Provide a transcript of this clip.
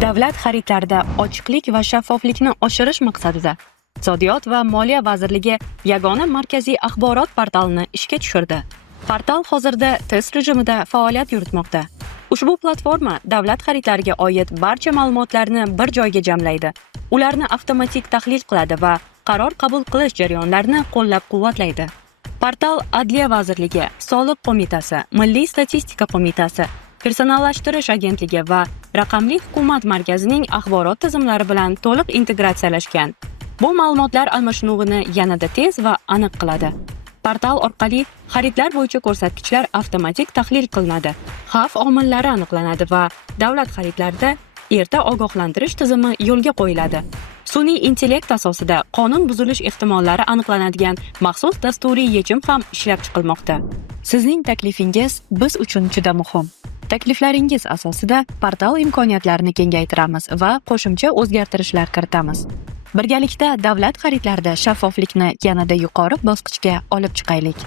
Davlat xaridlarida ochiqlik va shaffoflikni oshirish maqsadida Iqtisodiyot va Moliya vazirligi yagona markaziy axborot portalini ishga tushirdi. Portal hozirda test rejimida faoliyat yuritmoqda. Ushbu platforma davlat xaridlariga oid barcha ma'lumotlarni bir joyga jamlaydi. Ularni avtomatik tahlil qiladi va qaror qabul qilish jarayonlarini qo'llab-quvvatlaydi. Portal Adliya vazirligi, Soliq qo'mitasi, Milliy statistika qo'mitasi, Personallashtirish agentligi va Raqamli hukumat markazining axborot tizimlari bilan to'liq integratsiyalashgan. Bu ma'lumotlar almashinuvini yanada tez va aniq qiladi. Portal orqali xaridlar bo'yicha ko'rsatkichlar avtomatik tahlil qilinadi, xavf omillari aniqlanadi va davlat xaridlarida erta ogohlantirish tizimi yo'lga qo'yiladi. Sun'iy intellekt asosida qonun buzilish ehtimollari aniqlanadigan maxsus dasturiy yechim ham ishlab chiqilmoqda. Sizning taklifingiz biz uchun juda muhim. Takliflaringiz asosida portal imkoniyatlarini kengaytiramiz va qo'shimcha o'zgartirishlar kiritamiz. Birgalikda davlat xaridlarida shaffoflikni yanada yuqori bosqichga olib chiqaylik.